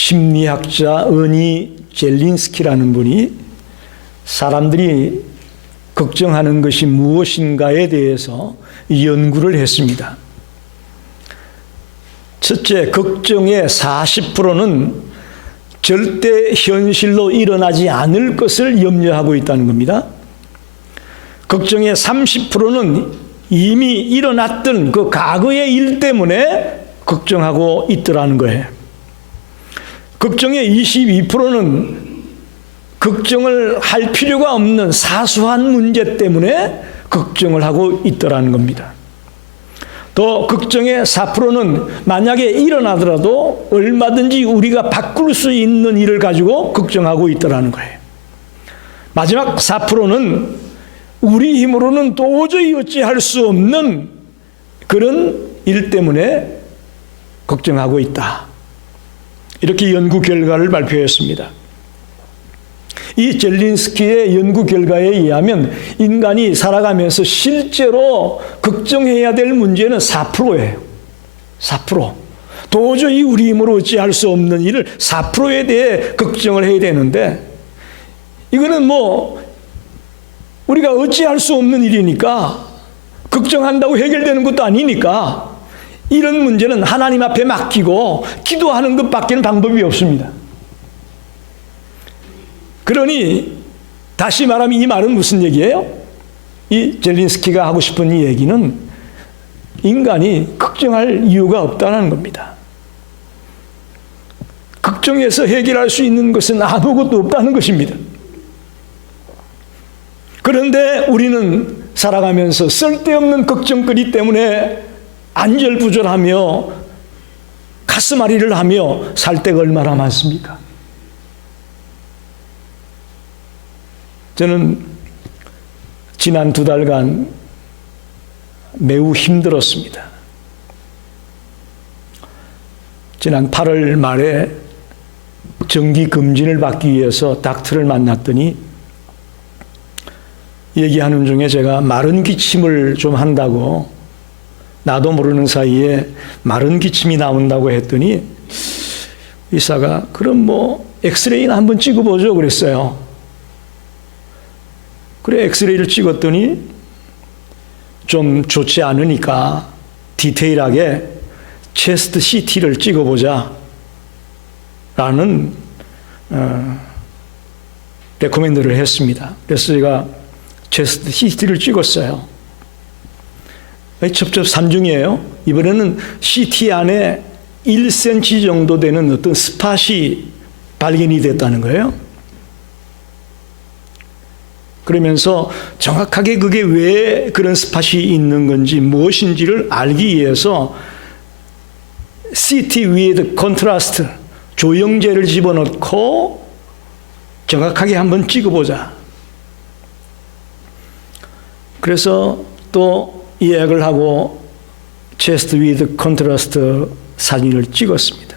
심리학자 어니 젤린스키라는 분이 사람들이 걱정하는 것이 무엇인가에 대해서 연구를 했습니다. 첫째, 걱정의 40%는 절대 현실로 일어나지 않을 것을 염려하고 있다는 겁니다. 걱정의 30%는 이미 일어났던 그 과거의 일 때문에 걱정하고 있더라는 거예요. 걱정의 22%는 걱정을 할 필요가 없는 사소한 문제 때문에 걱정을 하고 있더라는 겁니다. 또 걱정의 4%는 만약에 일어나더라도 얼마든지 우리가 바꿀 수 있는 일을 가지고 걱정하고 있더라는 거예요. 마지막 4%는 우리 힘으로는 도저히 어찌할 수 없는 그런 일 때문에 걱정하고 있다. 이렇게 연구 결과를 발표했습니다. 이 젤린스키의 연구 결과에 의하면 인간이 살아가면서 실제로 걱정해야 될 문제는 4%예요. 4%. 도저히 우리 힘으로 어찌할 수 없는 일을 4%에 대해 걱정을 해야 되는데, 이거는 뭐 우리가 어찌할 수 없는 일이니까 걱정한다고 해결되는 것도 아니니까 이런 문제는 하나님 앞에 맡기고 기도하는 것밖에는 방법이 없습니다. 그러니 다시 말하면 이 말은 무슨 얘기예요? 이 젤린스키가 하고 싶은 이 얘기는 인간이 걱정할 이유가 없다는 겁니다. 걱정해서 해결할 수 있는 것은 아무것도 없다는 것입니다. 그런데 우리는 살아가면서 쓸데없는 걱정거리 때문에 안절부절하며 가슴앓이를 하며 살 때가 얼마나 많습니까? 저는 지난 2달간 매우 힘들었습니다. 지난 8월 말에 정기검진을 받기 위해서 닥터를 만났더니 얘기하는 중에 제가 마른 기침을 좀 한다고, 나도 모르는 사이에 마른 기침이 나온다고 했더니 의사가 그럼 뭐 엑스레이나 한번 찍어보죠 그랬어요. 그래 엑스레이를 찍었더니 좀 좋지 않으니까 디테일하게 체스트 CT를 찍어보자 라는 레코멘드를 했습니다. 그래서 제가 체스트 CT를 찍었어요. 첩첩산중이에요. 이번에는 CT 안에 1cm 정도 되는 어떤 스팟이 발견이 됐다는 거예요. 그러면서 정확하게 그게 왜 그런 스팟이 있는 건지 무엇인지를 알기 위해서 CT with contrast, 조형제를 집어넣고 정확하게 한번 찍어보자. 그래서 또 예약을 하고 chest with contrast 사진을 찍었습니다.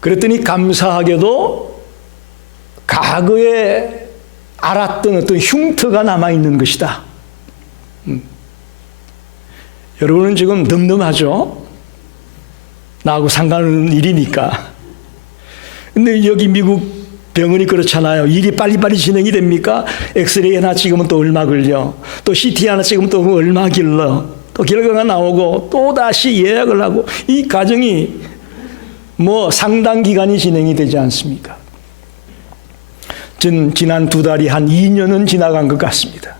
그랬더니 감사하게도 과거에 알았던 어떤 흉터가 남아있는 것이다. 여러분은 지금 늠름하죠? 나하고 상관없는 일이니까. 근데 여기 미국 병원이 그렇잖아요. 일이 빨리빨리 진행이 됩니까? 엑스레이 하나 찍으면 또 얼마 걸려. 또 CT 하나 찍으면 또 얼마 길러. 또 결과가 나오고 또 다시 예약을 하고, 이 과정이 뭐 상당 기간이 진행이 되지 않습니까? 전 지난 2달이 한 2년은 지나간 것 같습니다.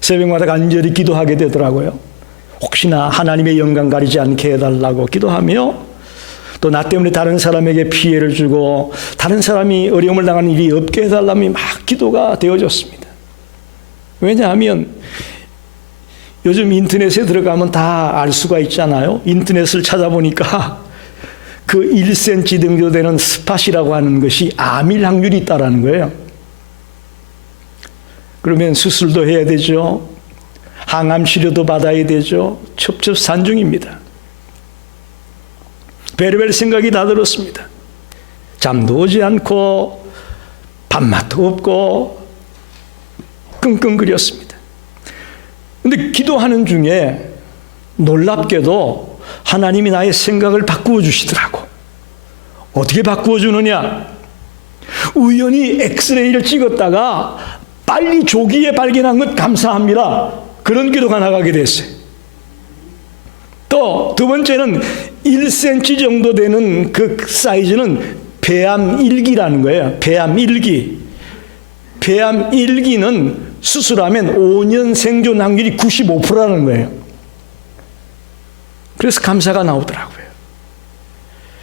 새벽마다 간절히 기도하게 되더라고요. 혹시나 하나님의 영광 가리지 않게 해달라고 기도하며, 또 나 때문에 다른 사람에게 피해를 주고 다른 사람이 어려움을 당하는 일이 없게 해달라며 막 기도가 되어졌습니다. 왜냐하면 요즘 인터넷에 들어가면 다 알 수가 있잖아요. 인터넷을 찾아보니까 그 1cm 정도 되는 스팟이라고 하는 것이 암일 확률이 있다는 거예요. 그러면 수술도 해야 되죠. 항암 치료도 받아야 되죠. 첩첩산중입니다. 별의별 생각이 다 들었습니다. 잠도 오지 않고 밥맛도 없고 끙끙거렸습니다. 근데 기도하는 중에 놀랍게도 하나님이 나의 생각을 바꾸어 주시더라고. 어떻게 바꾸어 주느냐? 우연히 엑스레이를 찍었다가 빨리 조기에 발견한 것 감사합니다. 그런 기도가 나가게 됐어요. 또 두 번째는 1cm 정도 되는 그 사이즈는 폐암 1기라는 거예요. 폐암 1기. 폐암 1기는 수술하면 5년 생존 확률이 95%라는 거예요. 그래서 감사가 나오더라고요.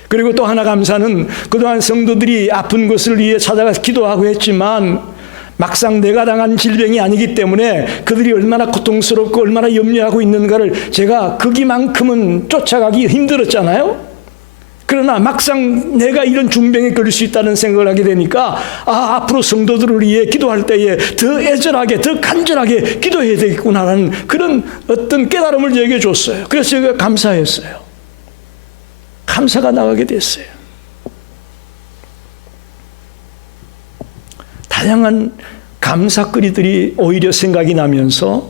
그리고 또 하나 감사는 그동안 성도들이 아픈 것을 위해 찾아가서 기도하고 했지만 막상 내가 당한 질병이 아니기 때문에 그들이 얼마나 고통스럽고 얼마나 염려하고 있는가를 제가 거기만큼은 쫓아가기 힘들었잖아요. 그러나 막상 내가 이런 중병에 걸릴 수 있다는 생각을 하게 되니까 앞으로 성도들을 위해 기도할 때에 더 애절하게 더 간절하게 기도해야 되겠구나라는 그런 어떤 깨달음을 제게 줬어요. 그래서 제가 감사했어요. 감사가 나가게 됐어요. 다양한 감사거리들이 오히려 생각이 나면서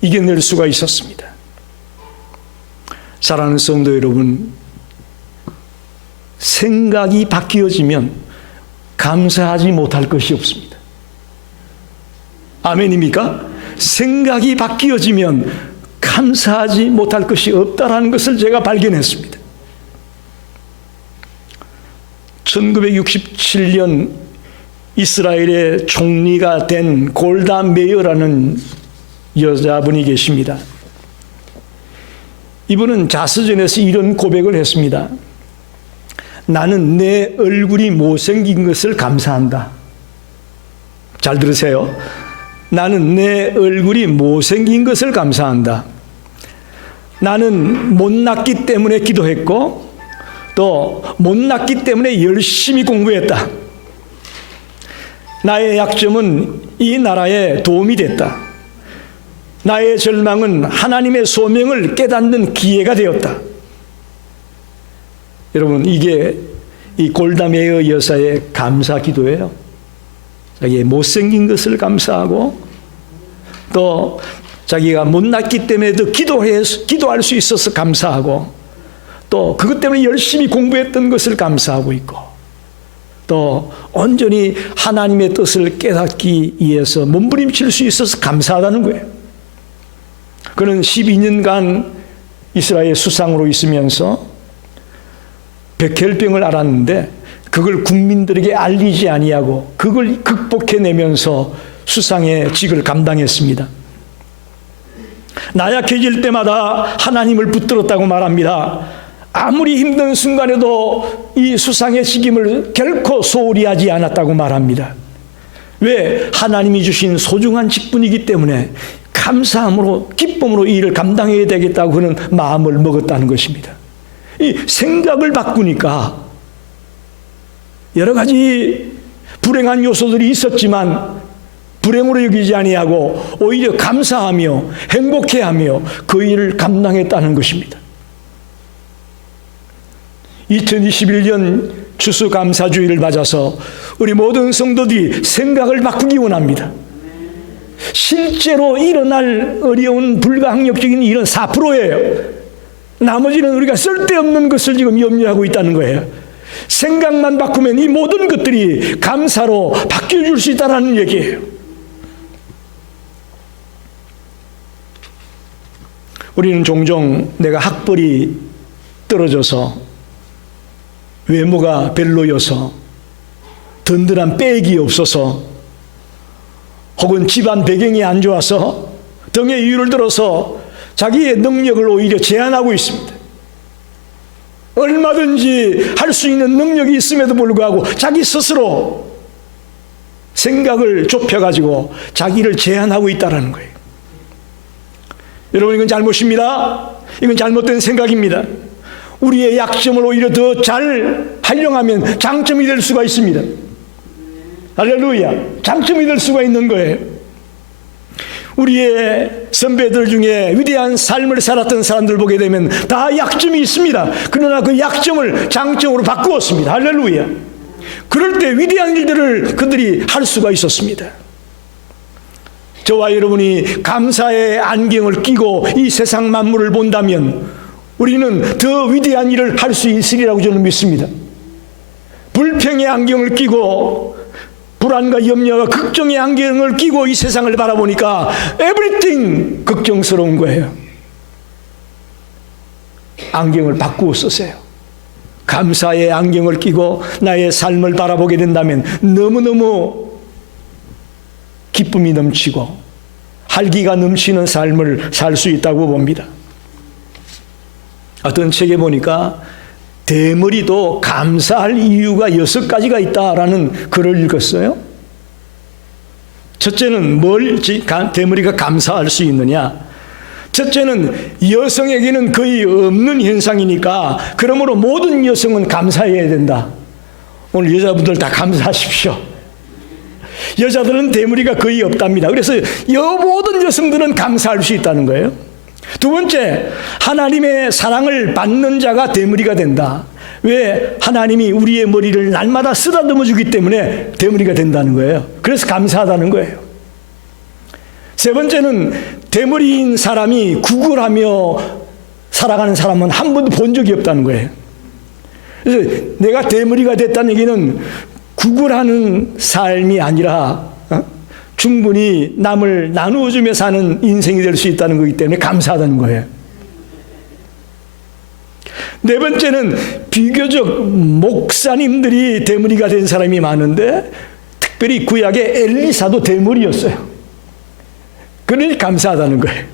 이겨낼 수가 있었습니다. 사랑하는 성도 여러분, 생각이 바뀌어지면 감사하지 못할 것이 없습니다. 아멘입니까? 생각이 바뀌어지면 감사하지 못할 것이 없다라는 것을 제가 발견했습니다. 1967년 이스라엘의 총리가 된 골다 메이어라는 여자분이 계십니다. 이분은 자서전에서 이런 고백을 했습니다. 나는 내 얼굴이 못생긴 것을 감사한다. 잘 들으세요. 나는 내 얼굴이 못생긴 것을 감사한다. 나는 못났기 때문에 기도했고 또 못났기 때문에 열심히 공부했다. 나의 약점은 이 나라에 도움이 됐다. 나의 절망은 하나님의 소명을 깨닫는 기회가 되었다. 여러분, 이게 이 골다 메이어 여사의 감사 기도예요. 자기의 못생긴 것을 감사하고 또 자기가 못났기 때문에도 기도할 수 있어서 감사하고 또 그것 때문에 열심히 공부했던 것을 감사하고 있고 또 온전히 하나님의 뜻을 깨닫기 위해서 몸부림칠 수 있어서 감사하다는 거예요. 그는 12년간 이스라엘 수상으로 있으면서 백혈병을 앓았는데 그걸 국민들에게 알리지 아니하고 그걸 극복해내면서 수상의 직을 감당했습니다. 나약해질 때마다 하나님을 붙들었다고 말합니다. 아무리 힘든 순간에도 이 수상의 직임을 결코 소홀히 하지 않았다고 말합니다. 왜? 하나님이 주신 소중한 직분이기 때문에 감사함으로 기쁨으로 이 일을 감당해야 되겠다고 그는 마음을 먹었다는 것입니다. 이 생각을 바꾸니까 여러 가지 불행한 요소들이 있었지만 불행으로 여기지 아니하고 오히려 감사하며 행복해하며 그 일을 감당했다는 것입니다. 2021년 추수감사주의를 맞아서 우리 모든 성도들이 생각을 바꾸기 원합니다. 실제로 일어날 어려운 불가항력적인 일은 4%예요. 나머지는 우리가 쓸데없는 것을 지금 염려하고 있다는 거예요. 생각만 바꾸면 이 모든 것들이 감사로 바뀌어줄 수 있다는 얘기예요. 우리는 종종 내가 학벌이 떨어져서 외모가 별로여서 든든한 백이 없어서 혹은 집안 배경이 안 좋아서 등의 이유를 들어서 자기의 능력을 오히려 제한하고 있습니다. 얼마든지 할 수 있는 능력이 있음에도 불구하고 자기 스스로 생각을 좁혀가지고 자기를 제한하고 있다는 거예요. 여러분, 이건 잘못입니다. 이건 잘못된 생각입니다. 우리의 약점을 오히려 더 잘 활용하면 장점이 될 수가 있습니다. 할렐루야. 장점이 될 수가 있는 거예요. 우리의 선배들 중에 위대한 삶을 살았던 사람들 보게 되면 다 약점이 있습니다. 그러나 그 약점을 장점으로 바꾸었습니다. 할렐루야. 그럴 때 위대한 일들을 그들이 할 수가 있었습니다. 저와 여러분이 감사의 안경을 끼고 이 세상 만물을 본다면 우리는 더 위대한 일을 할 수 있으리라고 저는 믿습니다. 불평의 안경을 끼고 불안과 염려와 걱정의 안경을 끼고 이 세상을 바라보니까 everything 걱정스러운 거예요. 안경을 바꾸어 쓰세요. 감사의 안경을 끼고 나의 삶을 바라보게 된다면 너무너무 기쁨이 넘치고 활기가 넘치는 삶을 살 수 있다고 봅니다. 어떤 책에 보니까 대머리도 감사할 이유가 6가지가 있다라는 글을 읽었어요. 첫째는 뭘 대머리가 감사할 수 있느냐? 첫째는 여성에게는 거의 없는 현상이니까 그러므로 모든 여성은 감사해야 된다. 오늘 여자분들 다 감사하십시오. 여자들은 대머리가 거의 없답니다. 그래서 모든 여성들은 감사할 수 있다는 거예요. 두 번째, 하나님의 사랑을 받는 자가 대머리가 된다. 왜? 하나님이 우리의 머리를 날마다 쓰다듬어 주기 때문에 대머리가 된다는 거예요. 그래서 감사하다는 거예요. 세 번째는 대머리인 사람이 구걸하며 살아가는 사람은 한 번도 본 적이 없다는 거예요. 그래서 내가 대머리가 됐다는 얘기는 구걸하는 삶이 아니라 충분히 남을 나누어주며 사는 인생이 될 수 있다는 거기 때문에 감사하다는 거예요. 네 번째는 비교적 목사님들이 대머리가 된 사람이 많은데 특별히 구약의 엘리사도 대머리였어요. 그러니 감사하다는 거예요.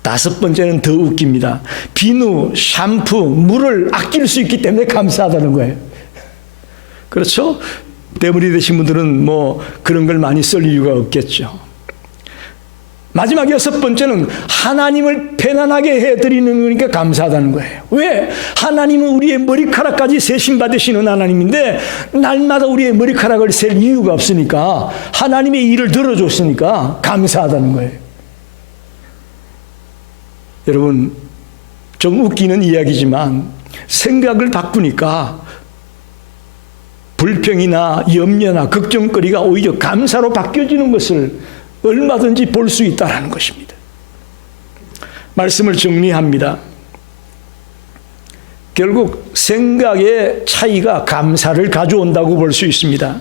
다섯 번째는 더 웃깁니다. 비누, 샴푸, 물을 아낄 수 있기 때문에 감사하다는 거예요. 그렇죠? 대머리 되신 분들은 뭐 그런 걸 많이 쓸 이유가 없겠죠. 마지막 여섯 번째는 하나님을 편안하게 해드리는 거니까 감사하다는 거예요. 왜? 하나님은 우리의 머리카락까지 세심받으시는 하나님인데 날마다 우리의 머리카락을 셀 이유가 없으니까 하나님의 일을 들어줬으니까 감사하다는 거예요. 여러분, 좀 웃기는 이야기지만 생각을 바꾸니까 불평이나 염려나 걱정거리가 오히려 감사로 바뀌어지는 것을 얼마든지 볼 수 있다는 것입니다. 말씀을 정리합니다. 결국 생각의 차이가 감사를 가져온다고 볼 수 있습니다.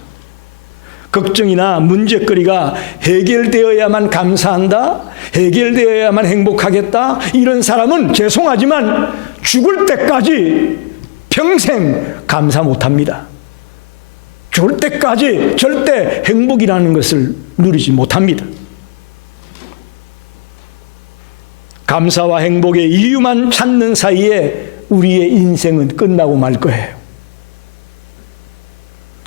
걱정이나 문제거리가 해결되어야만 감사한다, 해결되어야만 행복하겠다, 이런 사람은 죄송하지만 죽을 때까지 평생 감사 못합니다. 죽을 때까지 절대 행복이라는 것을 누리지 못합니다. 감사와 행복의 이유만 찾는 사이에 우리의 인생은 끝나고 말 거예요.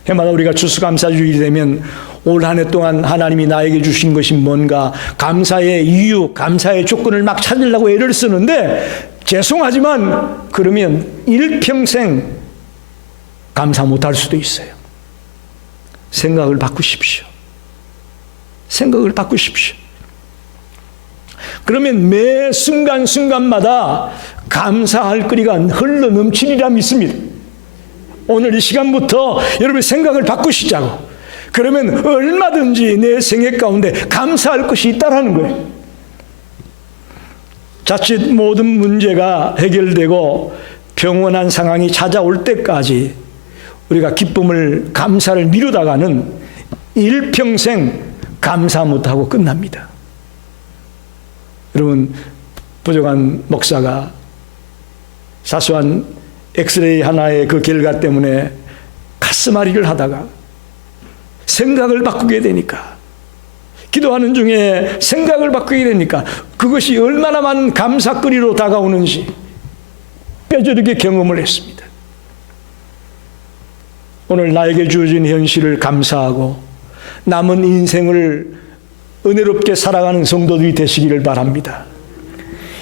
해마다 우리가 추수감사주일이 되면 올 한 해 동안 하나님이 나에게 주신 것이 뭔가 감사의 이유, 감사의 조건을 막 찾으려고 애를 쓰는데 죄송하지만 그러면 일평생 감사 못할 수도 있어요. 생각을 바꾸십시오. 생각을 바꾸십시오. 그러면 매 순간순간마다 감사할 거리가 흘러 넘치리라 믿습니다. 오늘 이 시간부터 여러분의 생각을 바꾸시자고. 그러면 얼마든지 내 생애 가운데 감사할 것이 있다라는 거예요. 자칫 모든 문제가 해결되고 평온한 상황이 찾아올 때까지 우리가 기쁨을, 감사를 미루다가는 일평생 감사 못하고 끝납니다. 여러분, 부족한 목사가 사소한 엑스레이 하나의 그 결과 때문에 가슴앓이를 하다가 생각을 바꾸게 되니까, 기도하는 중에 생각을 바꾸게 되니까 그것이 얼마나 많은 감사거리로 다가오는지 뼈저리게 경험을 했습니다. 오늘 나에게 주어진 현실을 감사하고 남은 인생을 은혜롭게 살아가는 성도들이 되시기를 바랍니다.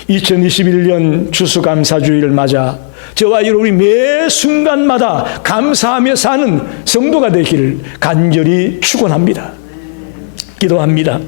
2021년 추수감사주의를 맞아 저와 여러분이 매 순간마다 감사하며 사는 성도가 되기를 간절히 축원합니다. 기도합니다.